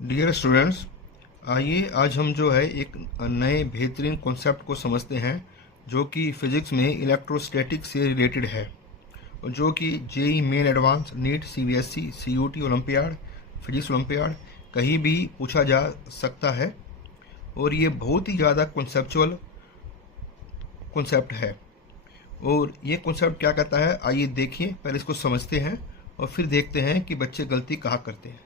Dear students, आइए आज हम जो है एक नए बेहतरीन कॉन्सेप्ट को समझते हैं जो कि फिज़िक्स में इलेक्ट्रोस्टैटिक से रिलेटेड है और जो कि JEE Main Advanced, NEET, CBSE, CUET Olympiad, physics Olympiad कहीं भी पूछा जा सकता है। और ये बहुत ही ज़्यादा कॉन्सेप्चुअल कॉन्सेप्ट है। और ये कॉन्सेप्ट क्या कहता है, आइए देखिए, पहले इसको समझते हैं और फिर देखते हैं कि बच्चे गलती कहाँ करते हैं।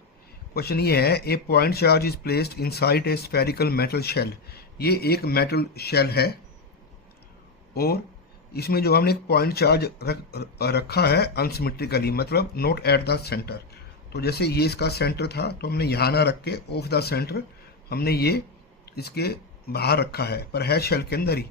क्वेश्चन ये है, a point charge is placed inside a spherical metal shell. ये एक मेटल शेल है और इसमें जो हमने एक पॉइंट चार्ज रखा है अनसिमेट्रिकली, मतलब नॉट एट द सेंटर। तो जैसे ये इसका सेंटर था तो हमने यहाँ ना रख के ऑफ द सेंटर हमने ये इसके बाहर रखा है, पर है शेल के अंदर ही।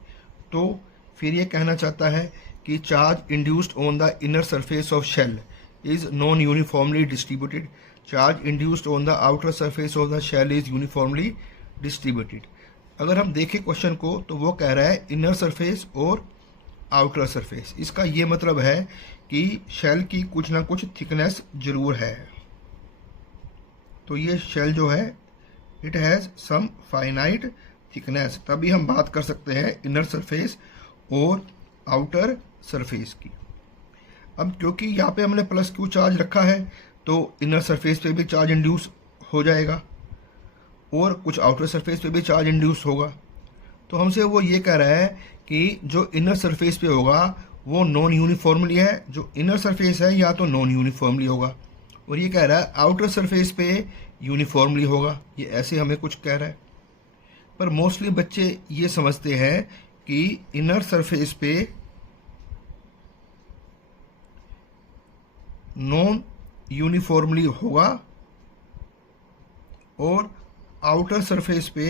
तो फिर ये कहना चाहता है कि charge induced on the inner surface of shell is non uniformly distributed. Charge induced on the outer surface of the shell is uniformly distributed. अगर हम देखें क्वेश्चन को तो वो कह रहा है इनर सरफेस और आउटर सरफेस। इसका ये मतलब है कि शेल की कुछ ना कुछ थिकनेस जरूर है। तो ये शेल जो है it has some finite thickness, तभी हम बात कर सकते हैं इनर सरफेस और आउटर सरफेस की। अब क्योंकि यहाँ पे हमने प्लस क्यू चार्ज रखा है तो इनर सरफेस पे भी चार्ज इंड्यूस हो जाएगा और कुछ आउटर सरफेस पे भी चार्ज इंड्यूस होगा। तो हमसे वो ये कह रहा है कि जो इनर सरफेस पे होगा वो नॉन यूनिफॉर्मली है, जो इनर सरफेस है या तो नॉन यूनिफॉर्मली होगा, और ये कह रहा है आउटर सरफेस पे यूनिफॉर्मली होगा। ये ऐसे हमें कुछ कह रहा है, पर मोस्टली बच्चे ये समझते हैं कि इनर सरफेस पे नॉन यूनिफॉर्मली होगा और आउटर सरफेस पे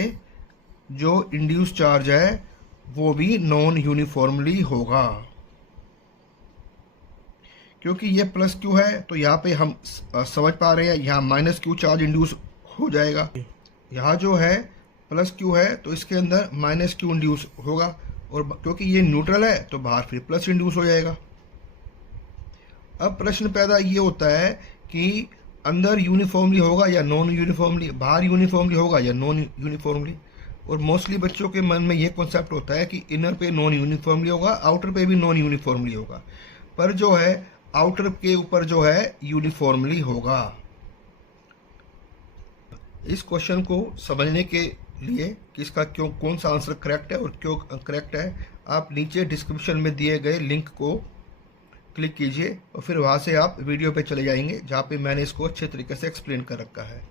जो इंड्यूस चार्ज है वो भी नॉन यूनिफॉर्मली होगा। क्योंकि ये प्लस क्यू है तो यहाँ पे हम समझ पा रहे हैं यहाँ माइनस क्यू चार्ज इंड्यूस हो जाएगा। यहाँ जो है प्लस क्यू है तो इसके अंदर माइनस क्यू इंड्यूस होगा, और क्योंकि ये न्यूट्रल है तो बाहर फिर प्लस इंड्यूस हो जाएगा। अब प्रश्न पैदा ये होता है कि अंदर यूनिफॉर्मली होगा या नॉन यूनिफॉर्मली, बाहर यूनिफॉर्मली होगा या नॉन यूनिफॉर्मली। और मोस्टली बच्चों के मन में ये कॉन्सेप्ट होता है कि इनर पे नॉन यूनिफॉर्मली होगा, आउटर पे भी नॉन यूनिफॉर्मली होगा, पर जो है आउटर के ऊपर जो है यूनिफॉर्मली होगा। इस क्वेश्चन को समझने के लिए कि इसका क्यों कौन सा आंसर करेक्ट है और क्यों करेक्ट है, आप नीचे डिस्क्रिप्शन में दिए गए लिंक को क्लिक कीजिए और फिर वहाँ से आप वीडियो पे चले जाएंगे जहाँ पे मैंने इसको अच्छे तरीके से एक्सप्लेन कर रखा है।